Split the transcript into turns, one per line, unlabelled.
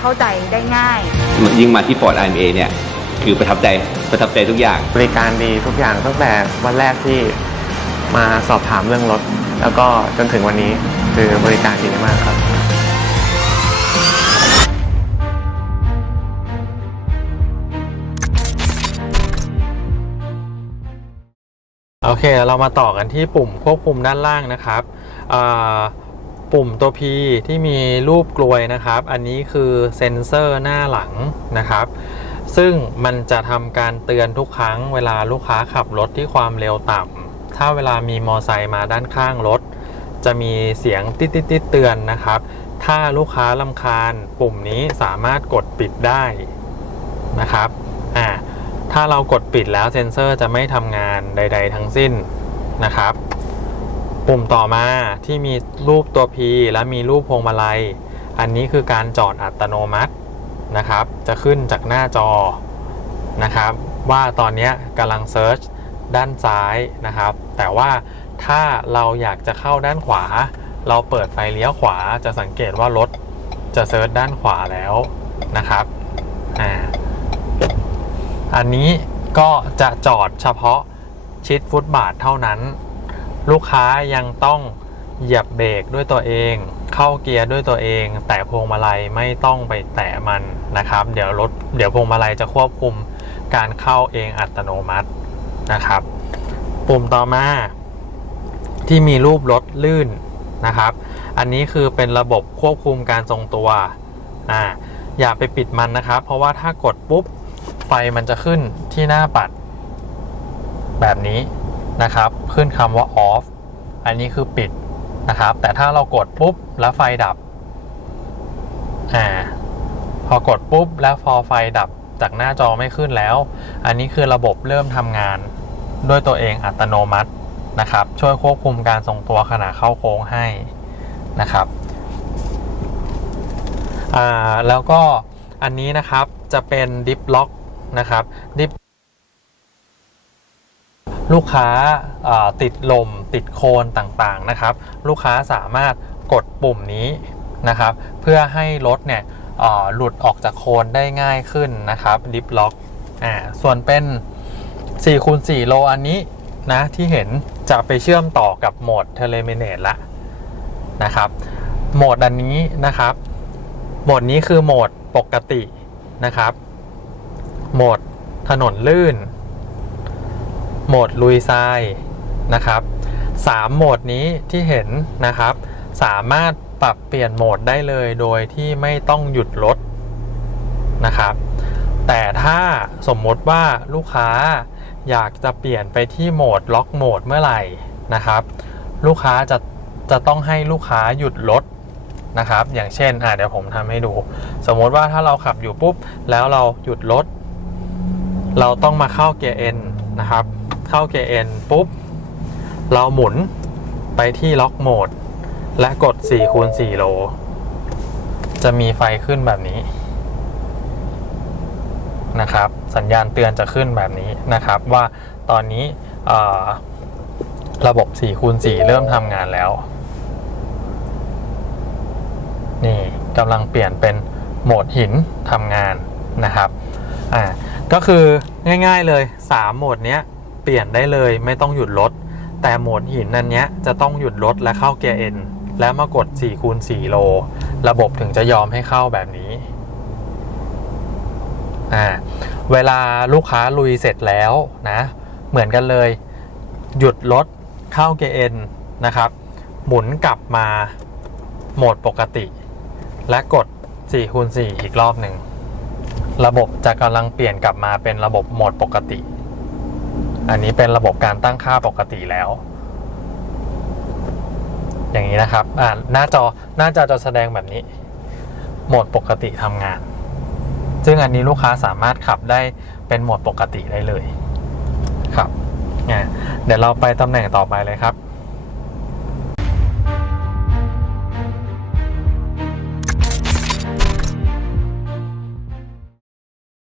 เข้าใจได้ง่าย
ยิ่งมาที่ Ford IMA เนี่ยคือประทับใจประทับใจทุกอย่าง
บริการดีทุกอย่างตั้งแต่วันแรกที่มาสอบถามเรื่องรถ แล้วก็จนถึงวันนี้คือบริการดีมากครับ
โอเค เรามาต่อกันที่ปุ่มควบคุมด้านล่างนะครับอ่า ปุ่มตัว P ที่มีรูปกลวยนะครับ อันนี้คือเซ็นเซอร์หน้าหลังนะครับ ซึ่งมันจะทำการเตือนทุกครั้งเวลาลูกค้าขับรถที่ความเร็วต่ำถ้าเวลามีมอไซค์มาด้านข้างรถ จะมีเสียงติดติดติดเตือนนะครับ ถ้าลูกค้าลำคาญปุ่มนี้สามารถกดปิดได้นะครับอ่าถ้าเรากดปิดแล้วเซ็นเซอร์จะไม่ทำงานใด ๆ ทั้งสิ้นนะครับ ปุ่มต่อมาที่มีรูปตัว P และมีรูปพวงมาลัย อันนี้คือการจอดอัตโนมัตินะครับ จะขึ้นจากหน้าจอนะครับ ว่าตอนนี้กำลังเซิร์ชด้านซ้ายนะครับ แต่ว่าถ้าเราอยากจะเข้าด้านขวา เราเปิดไฟเลี้ยวขวาจะสังเกตว่ารถจะเซิร์ชด้านขวาแล้วนะครับอ่าอันนี้ก็จะจอดเฉพาะชิดฟุตบาทเท่านั้น ลูกค้ายังต้องเหยียบเบรกด้วยตัวเอง เข้าเกียร์ด้วยตัวเอง แต่พวงมาลัยไม่ต้องไปแตะมันนะครับ เดี๋ยวรถเดี๋ยวพวงมาลัยจะควบคุมการเข้าเองอัตโนมัตินะครับ ปุ่มต่อมา ที่มีรูปรถลื่นนะครับ อันนี้คือเป็นระบบควบคุมการทรงตัวอ่าอย่าไปปิดมันนะครับ เพราะว่าถ้ากดปุ๊บไฟมันจะขึ้นที่หน้าปัด แบบนี้ นะครับ ขึ้นคำว่า off อันนี้คือปิดนะครับ แต่ถ้าเรากดปุ๊บแล้วไฟดับอ่าพอกดปุ๊บแล้วพอไฟดับจากหน้าจอไม่ขึ้นแล้ว อันนี้คือระบบเริ่มทำงาน ด้วยตัวเองอัตโนมัตินะครับ ช่วยควบคุมการทรงตัวขณะเข้าโค้งให้นะครับอ่าแล้วก็อันนี้นะครับจะเป็นดิฟล็อกนะครับดิฟ ลูกค้าติดลมติดโคลนต่างๆนะครับ ลูกค้าสามารถกดปุ่มนี้นะครับ เพื่อให้รถเนี่ยหลุดออกจากโคลนได้ง่ายขึ้นนะครับดิฟล็อกอ่าส่วนเป็น4คูณ4โลอันนี้นะที่เห็นจะไปเชื่อมต่อกับโหมดเทเลเมเนตละนะครับโหมดอันนี้นะครับโหมดนี้คือโหมดปกตินะครับโหมดถนนลื่น โหมดลุยทรายนะครับสามโหมดนี้ที่เห็นนะครับ สามารถปรับเปลี่ยนโหมดได้เลยโดยที่ไม่ต้องหยุดรถนะครับ แต่ถ้าสมมติว่าลูกค้าอยากจะเปลี่ยนไปที่โหมดล็อกโหมดเมื่อไหร่นะครับ ลูกค้าจะจะต้องให้ลูกค้าหยุดรถนะครับ อย่างเช่นอะเดี๋ยวผมทำให้ดู สมมติว่าถ้าเราขับอยู่ปุ๊บ แล้วเราหยุดรถ เราต้องมาเข้าเกียร์ N นะครับ เข้าเกียร์ N ปุ๊บ เราหมุนไปที่ล็อกโหมด และกด4คูณ4โล จะมีไฟขึ้นแบบนี้นะครับ สัญญาณเตือนจะขึ้นแบบนี้นะครับ ว่าตอนนี้ระบบ4คูณ4เริ่มทำงานแล้ว นี่กำลังเปลี่ยนเป็นโหมดหินทำงานนะครับ อ่า ก็คือง่ายๆเลย 3 โหมดเนี้ย เปลี่ยนได้เลยไม่ต้องหยุดรถ แต่โหมดหินนั้นเนี้ยจะต้องหยุดรถและเข้าเกียร์ N แล้วมากด4คูณ4โล ระบบถึงจะยอมให้เข้าแบบนี้อ่าเวลาลูกค้าลุยเสร็จแล้วนะ เหมือนกันเลย หยุดรถเข้าเกียร์ N นะครับ หมุนกลับมาโหมดปกติ และกด4คูณ4อีกรอบหนึ่ง ระบบจะกำลังเปลี่ยนกลับมาเป็นระบบโหมดปกติ อันนี้เป็นระบบการตั้งค่าปกติแล้ว อย่างนี้นะครับอ่าหน้าจอหน้าจอจะแสดงแบบนี้ โหมดปกติทำงาน ซึ่งอันนี้ลูกค้าสามารถขับได้เป็นโหมดปกติได้เลยครับเดี๋ยวเราไปตำแหน่งต่อไปเลยครับ